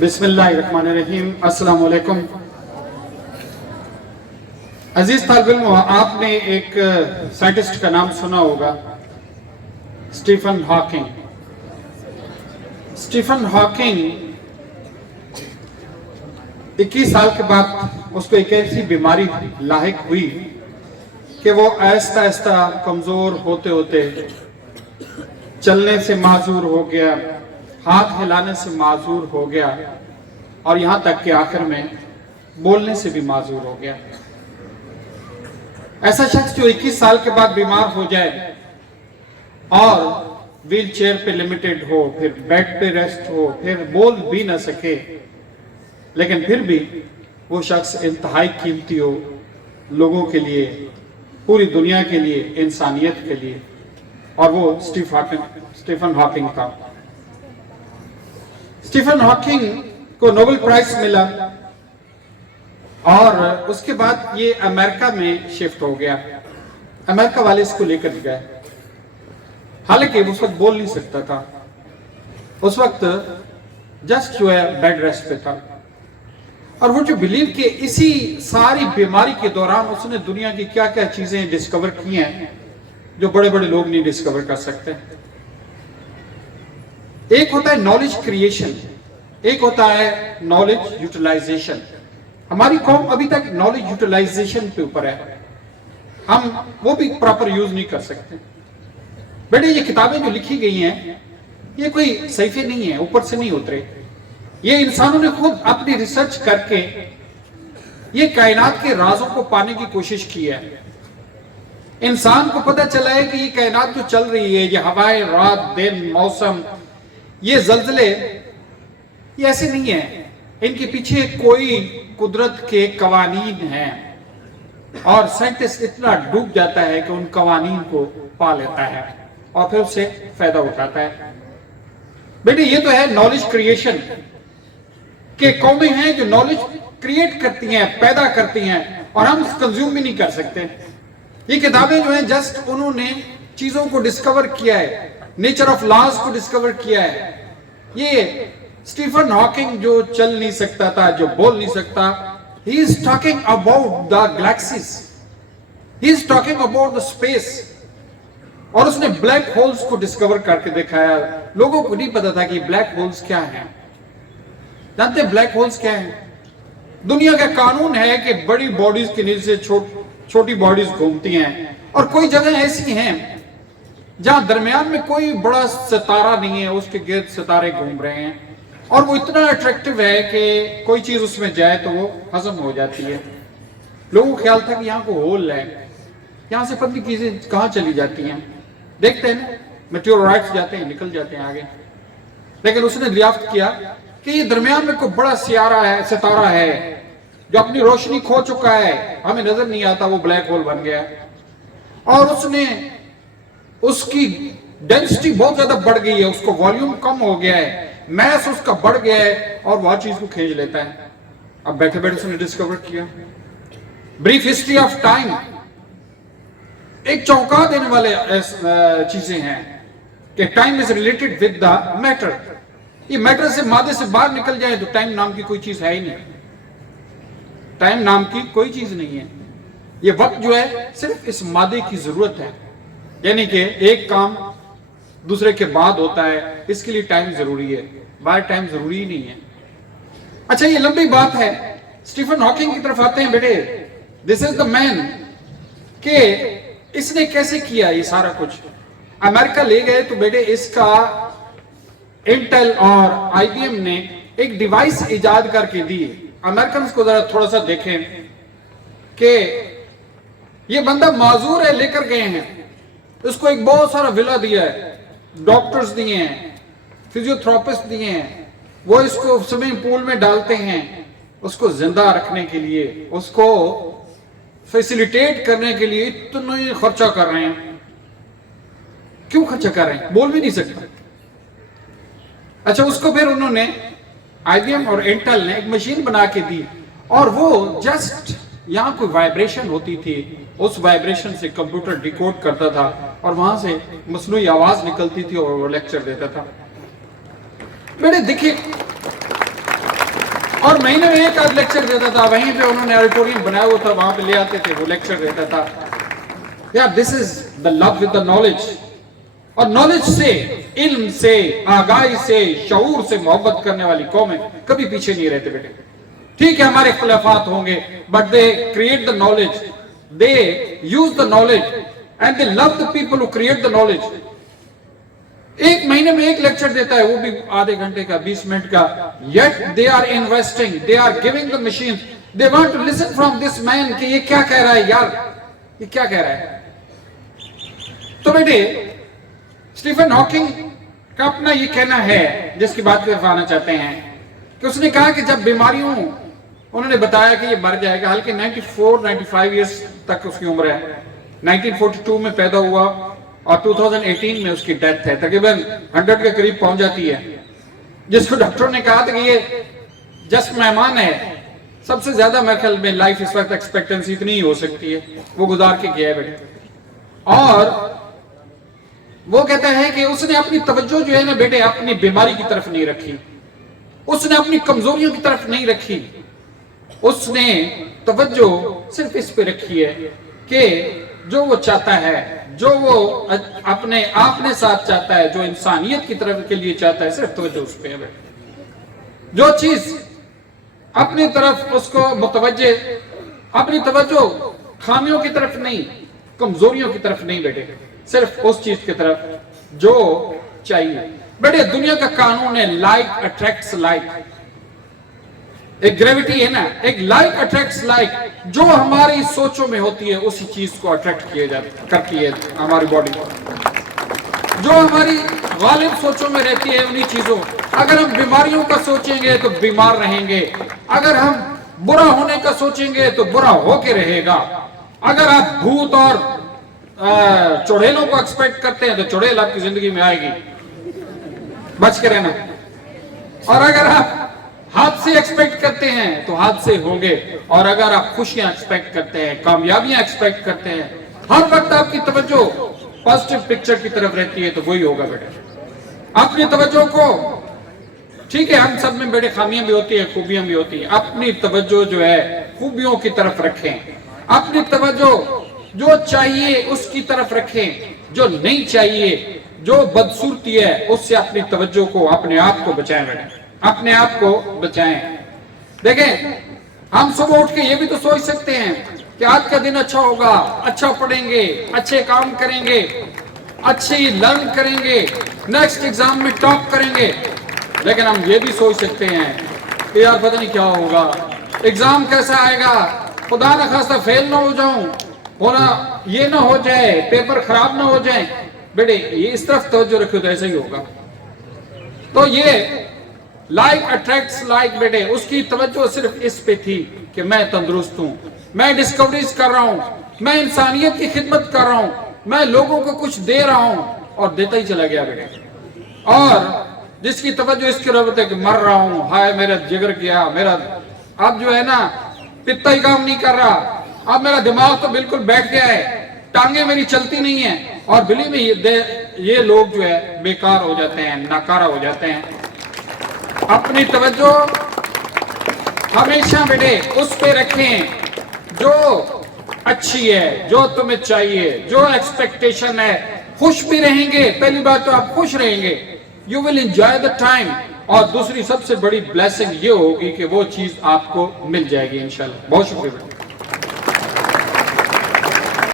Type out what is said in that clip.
بسم اللہ الرحمن الرحیم. السلام علیکم. عزیز طالب علم، آپ نے ایک سائنٹسٹ کا نام سنا ہوگا، اسٹیفن ہاکنگ. اسٹیفن ہاکنگ 21 سال کے بعد اس کو ایک ایسی بیماری لاحق ہوئی کہ وہ آہستہ آہستہ کمزور ہوتے ہوتے چلنے سے معذور ہو گیا، ہاتھ ہلانے سے معذور ہو گیا، اور یہاں تک کہ آخر میں بولنے سے بھی معذور ہو گیا. ایسا شخص جو 21 سال کے بعد بیمار ہو جائے اور ویل چیئر پہ لمیٹڈ ہو، پھر بیڈ پہ ریسٹ ہو، پھر بول بھی نہ سکے، لیکن پھر بھی وہ شخص انتہائی قیمتی ہو لوگوں کے لیے، پوری دنیا کے لیے، انسانیت کے لیے، اور وہ اسٹیفن ہاکنگ تھا. اسٹیفن ہاکنگ کو نوبل پرائز ملا اور اس کے بعد یہ امریکہ میں شفٹ ہو گیا. امریکہ والے اس کو لے کر گئے، حالانکہ اس وقت بول نہیں سکتا تھا، اس وقت جسٹ جو ہے بیڈ ریسٹ پہ تھا. اور وہ جو بلیو کہ اسی ساری بیماری کے دوران اس نے دنیا کی کیا کیا چیزیں ڈسکور کی ہیں جو بڑے بڑے لوگ نہیں ڈسکور کر سکتے. ایک ہوتا ہے نالج کریشن، ایک ہوتا ہے نالج یوٹیلائزیشن. ہماری قوم ابھی تک نالج یوٹیلائزیشن پہ اوپر ہے، ہم وہ بھی پراپر یوز نہیں کر سکتے. بیٹے یہ کتابیں جو لکھی گئی ہیں یہ کوئی صحیفے نہیں ہیں، اوپر سے نہیں اترے. یہ انسانوں نے خود اپنی ریسرچ کر کے یہ کائنات کے رازوں کو پانے کی کوشش کی ہے. انسان کو پتہ چلا ہے کہ یہ کائنات جو چل رہی ہے، یہ ہوائیں، رات دن، موسم، یہ زلزلے، یہ ایسے نہیں ہیں. ان کے پیچھے کوئی قدرت کے قوانین ہیں، اور سائنٹسٹ اتنا ڈوب جاتا ہے کہ ان قوانین کو پا لیتا ہے اور پھر اس سے فائدہ اٹھاتا ہے. بیٹے یہ تو ہے نالج کریشن، کہ قومیں ہیں جو نالج کریٹ کرتی ہیں، پیدا کرتی ہیں، اور ہم کنزیوم بھی نہیں کر سکتے. یہ کتابیں جو ہیں جسٹ انہوں نے چیزوں کو ڈسکور کیا ہے، نیچر آف لاز کو ڈسکور کیا ہے. یہ اسٹیفن ہاکنگ جو چل نہیں سکتا تھا، جو بول نہیں سکتا، he is talking about the galaxies, he is talking about the space. اور اس نے بلیک ہولز کو ڈسکور کر کے دکھایا. لوگوں کو نہیں پتا تھا کہ بلیک ہولز کیا ہیں. جانتے ہیں بلیک ہولز کیا ہیں؟ دنیا کا قانون ہے کہ بڑی باڈیز کے نیچے چھوٹی باڈیز گھومتی ہیں، اور کوئی جگہ ایسی ہیں جہاں درمیان میں کوئی بڑا ستارہ نہیں ہے، اس کے گرد ستارے گھوم رہے ہیں، اور وہ اتنا اٹریکٹیو ہے کہ کوئی چیز اس میں جائے تو وہ ہضم ہو جاتی ہے. لوگوں کو خیال تھا کہ یہاں کو ہول ہے، یہاں سے پتلی چیزیں کہاں چلی جاتی ہیں. دیکھتے ہیں نا میٹیورائٹس جاتے ہیں، نکل جاتے ہیں آگے. لیکن اس نے دریافت کیا کہ یہ درمیان میں کوئی بڑا ستارہ ہے جو اپنی روشنی کھو چکا ہے، ہمیں نظر نہیں آتا، وہ بلیک ہول بن گیا. اور اس نے اس کی ڈینسٹی بہت زیادہ بڑھ گئی ہے، اس کو والیوم کم ہو گیا ہے، میس اس کا بڑھ گیا ہے، اور وہ چیز کو کھینچ لیتا ہے. اب بیٹھے بیٹھے اس نے ڈسکور کیا. بریف ہسٹری آف ٹائم ایک چونکا دینے والے چیزیں ہیں کہ time is related with the matter. یہ میٹر سے، مادے سے باہر نکل جائے تو ٹائم نام کی کوئی چیز ہے ہی نہیں. ٹائم نام کی کوئی چیز نہیں ہے. یہ وقت جو ہے صرف اس مادے کی ضرورت ہے، یعنی کہ ایک کام دوسرے کے بعد ہوتا ہے، اس کے لیے ٹائم ضروری ہے، باہر ٹائم ضروری ہی نہیں ہے. اچھا یہ لمبی بات ہے، اسٹیفن ہاکنگ کی طرف آتے ہیں. بیٹے دس از دا مین، کہ اس نے کیسے کیا یہ سارا کچھ. امریکہ لے گئے تو بیٹے اس کا انٹل اور آئی بی ایم نے ایک ڈیوائس ایجاد کر کے دی. امریکنز کو ذرا تھوڑا سا دیکھیں کہ یہ بندہ معذور ہے، لے کر گئے ہیں، اس کو ایک بہت سارا ولا دیا ہے، ڈاکٹرز دیے ہیں، فزیوتھراپسٹ دیے ہیں، وہ اس کو سوئمنگ پول میں ڈالتے ہیں اس کو زندہ رکھنے کے لیے، اس کو فیسیلیٹیٹ کرنے کے لیے اتنا خرچہ کر رہے ہیں. کیوں خرچہ کر رہے ہیں؟ بول بھی نہیں سکتا. اچھا اس کو پھر انہوں نے آئی بی ایم اور انٹل نے ایک مشین بنا کے دی، اور وہ جسٹ یہاں کوئی وائبریشن ہوتی تھی، اس وائبریشن سے کمپیوٹر ڈیکوڈ کرتا تھا، اور وہاں سے مصنوعی آواز نکلتی تھی اور وہ لیکچر دیتا تھا. بیٹے دیکھیں اور مہینے میں ایک آدھ لیکچر دیتا تھا, وہیں پہ انہوں نے آڈیٹوریم بنایا ہوا تھا, وہاں پہ لے آتے تھے, وہ لیکچر دیتا تھا. یار دس از دا لو ود دا نالج. اور نالج سے, علم سے, آگاہی سے, شعور سے محبت کرنے والی قومیں کبھی پیچھے نہیں رہتے بیٹے. ٹھیک ہے ہمارے اختلافات ہوں گے, but they create the knowledge, they use the knowledge, and they love the people who create the knowledge. ایک مہینے میں ایک لیکچر دیتا ہے, وہ بھی آدھے گھنٹے کا, 20 منٹ کا, yet they are investing, they are giving the machines, they want to listen from this man کہ یہ کیا کہہ رہا ہے یار, یہ کیا کہہ رہا ہے. تو بیٹے اسٹیفن ہاکنگ کا اپنا یہ کہنا ہے جس کی بات کرنا آنا چاہتے ہیں, کہ اس نے کہا کہ جب بیماریوں, انہوں نے بتایا کہ یہ مر جائے گا, حالانکہ 94-95 ایئرس تک اس کی عمر ہے, 1942 میں پیدا ہوا اور 2018 میں اس کی ڈیتھ ہے, تقریباً 100 کے قریب پہنچ جاتی ہے, جس کو ڈاکٹر نے کہا تھا کہ یہ جسٹ مہمان ہے, سب سے زیادہ میرے خیال میں لائف اس وقت ایکسپیکٹنسی اتنی ہی ہو سکتی ہے, وہ گزار کے گیا ہے بیٹے. اور وہ کہتا ہے کہ اس نے اپنی توجہ جو ہے نا بیٹے اپنی بیماری کی طرف نہیں رکھی, اس نے اپنی کمزوریوں کی طرف نہیں رکھی, اس نے توجہ صرف اس پہ رکھی ہے کہ جو وہ چاہتا ہے, جو وہ اپنے آپ ساتھ چاہتا ہے, جو انسانیت کی طرف کے لیے چاہتا ہے, صرف توجہ اس پہ ہے. جو چیز اپنی طرف اس کو متوجہ, اپنی توجہ خامیوں کی طرف نہیں, کمزوریوں کی طرف نہیں بیٹے, صرف اس چیز کی طرف جو چاہیے. بیٹے دنیا کا قانون ہے لائک اٹریکٹس لائک, ایک گریوٹی ہے نا, ایک لائک اٹریکٹس لائک, جو ہماری سوچوں میں ہوتی ہے اسی چیز کو اٹریکٹ کیا کرتی ہے ہماری باڈی کو, جو ہماری غالب سوچوں میں رہتی ہے انہی چیزوں. اگر ہم بیماریوں کا سوچیں گے تو بیمار رہیں گے, اگر ہم برا ہونے کا سوچیں گے تو برا ہو کے رہے گا, اگر آپ بھوت اور چڑیلوں کو ایکسپیکٹ کرتے ہیں تو چڑیل آپ کی زندگی میں آئے گی, بچ کے رہنا. اور اگر آپ حادثے ایکسپیکٹ کرتے ہیں تو حادثے ہوں گے, اور اگر آپ خوشیاں ایکسپیکٹ کرتے ہیں, کامیابیاں ایکسپیکٹ کرتے ہیں, ہر وقت آپ کی توجہ پازیٹیو پکچر کی طرف رہتی ہے, تو وہی ہوگا بیٹے. اپنی توجہ کو, ٹھیک ہے ہم سب میں بیٹے خامیاں بھی ہوتی ہیں, خوبیاں بھی ہوتی ہیں, اپنی توجہ جو ہے خوبیوں کی طرف رکھیں, اپنی توجہ جو چاہیے اس کی طرف رکھیں, جو نہیں چاہیے, جو بدصورتی ہے اس سے اپنی توجہ کو, اپنے آپ کو بچائیں بیٹے, اپنے آپ کو بچائیں. دیکھیں ہم صبح اٹھ کے یہ بھی تو سوچ سکتے ہیں کہ آج کا دن اچھا ہوگا, اچھا پڑھیں گے, اچھے کام کریں گے, اچھی لرن کریں گے, نیکسٹ ایگزام میں ٹاپ کریں گے. لیکن ہم یہ بھی سوچ سکتے ہیں کہ یار پتہ نہیں کیا ہوگا, ایگزام کیسا آئے گا, خدا نہ خواستہ فیل نہ ہو جاؤں, ہونا یہ نہ ہو جائے, پیپر خراب نہ ہو جائیں. بیٹے یہ اس طرف توجہ رکھو تو ایسا ہی ہوگا. تو یہ لائک اٹریکٹس لائک بیٹے, اس کی توجہ صرف اس پہ تھی کہ میں تندرست ہوں, میں ڈسکوریز کر رہا ہوں, میں انسانیت کی خدمت کر رہا ہوں, میں لوگوں کو کچھ دے رہا ہوں, اور دیتا ہی چلا گیا بیٹے. اور جس کی توجہ اس کی رغبت ہے کہ مر رہا ہوں, ہائے میرا جگر گیا, میرا اب جو ہے نا پتا ہی کام نہیں کر رہا, اب میرا دماغ تو بالکل بیٹھ گیا ہے, ٹانگیں میری چلتی نہیں ہیں, اور بلی میں یہ لوگ جو ہے بیکار ہو جاتے ہیں, ناکارہ ہو جاتے ہیں. اپنی توجہ ہمیشہ بیٹے اس پہ رکھیں جو اچھی ہے, جو تمہیں چاہیے, جو ایکسپیکٹیشن ہے. خوش بھی رہیں گے, پہلی بات تو آپ خوش رہیں گے, you will enjoy the time, اور دوسری سب سے بڑی بلیسنگ یہ ہوگی کہ وہ چیز آپ کو مل جائے گی انشاءاللہ. بہت شکریہ.